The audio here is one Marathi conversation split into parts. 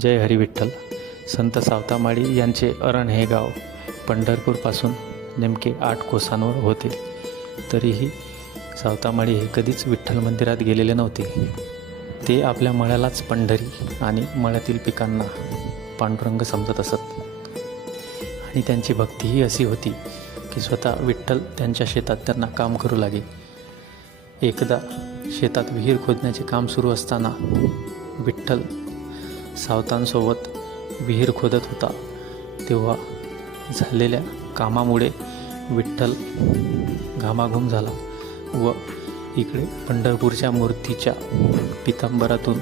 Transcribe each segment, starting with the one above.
जय हरी विठ्ठल. संत सावतामाळी यांचे अरण हे गाव पंढरपूरपासून नेमके आठ कोसांवर होते. तरीही सावतामाळी हे कधीच विठ्ठल मंदिरात गेलेले नव्हते. ते आपल्या मळ्यालाच पंढरी आणि मळ्यातील पिकांना पांडुरंग समजत असत. आणि त्यांची भक्तीही अशी होती की स्वतः विठ्ठल त्यांच्या शेतात त्यांना काम करू लागे. एकदा शेतात विहीर खोदण्याचे काम सुरू असताना विठ्ठल सावतांसोबत विहीर खोदत होता. तेव्हा झालेल्या कामामुळे विठ्ठल घामाघूम झाला व इकडे पंढरपूरच्या मूर्तीच्या पितांबरातून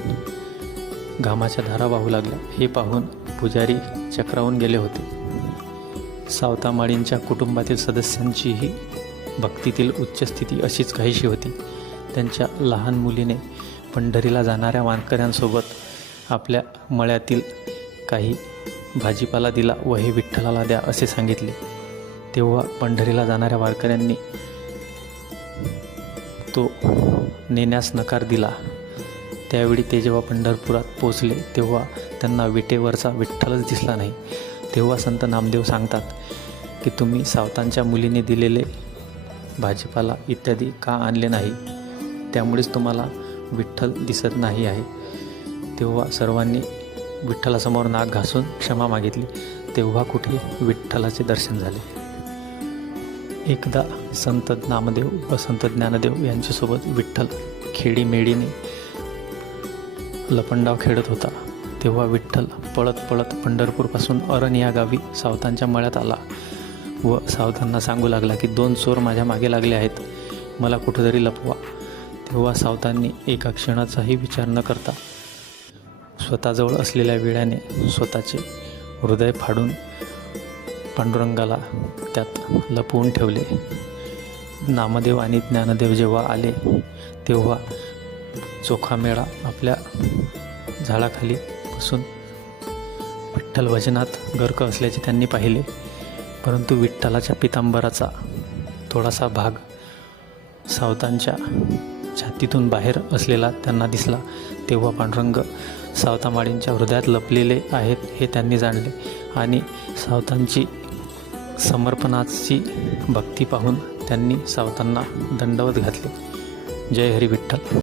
घामाच्या धारा वाहू लागल्या. हे पाहून पुजारी चक्रावून गेले होते. सावतामाळींच्या कुटुंबातील सदस्यांचीही भक्तीतील उच्च स्थिती अशीच काहीशी होती. त्यांच्या लहान मुलीने पंढरीला जाणाऱ्या वानकऱ्यांसोबत आपल्या मळ्यातील काही भाजीपाला दिला व हे विठ्ठलाला द्या असे सांगितले. तेव्हा पंढरीला जाणाऱ्या वारकऱ्यांनी तो नेण्यास नकार दिला. त्यावेळी ते जेव्हा पंढरपुरात पोचले तेव्हा त्यांना विटेवरचा विठ्ठलच दिसला नाही. तेव्हा संत नामदेव सांगतात की तुम्ही सावतांच्या मुलीने दिलेले भाजीपाला इत्यादी का आणले नाही? त्यामुळेच तुम्हाला विठ्ठल दिसत नाही आहे. तेव्हा सर्वांनी विठ्ठलासमोर नाक घासून क्षमा मागितली. तेव्हा कुठे विठ्ठलाचे दर्शन झाले? एकदा संत नामदेव व संत ज्ञानदेव यांच्यासोबत विठ्ठल खेडीमेडीने लपंडाव खेळत होता. तेव्हा विठ्ठल पळत पळत पंढरपूरपासून अरण या गावी सावतांच्या मळ्यात आला व सावतांना सांगू लागला की दोन चोर माझ्या मागे लागले आहेत. मला कुठेतरी लपवा. तेव्हा सावतांनी एका क्षणाचाही विचार न करता स्वतःजवळ असलेल्या विळ्याने स्वतःचे हृदय फाडून पांडुरंगाला त्यात लपवून ठेवले. नामदेव आणि ज्ञानदेव जेव्हा आले तेव्हा चोखा मेळा आपल्या झाडाखाली बसून विठ्ठल भजनात गर्क असल्याचे त्यांनी पाहिले. परंतु विठ्ठलाच्या पितांबराचा थोडासा भाग सावतांच्या छातीतून बाहेर असलेला त्यांना दिसला तेव्हा पांडुरंग सावतामाळींच्या हृदयात लपलेले आहेत हे त्यांनी जाणले आणि सावतांची समर्पणाची भक्ती पाहून त्यांनी सावतांना दंडवत घातले. जय हरी विठ्ठल.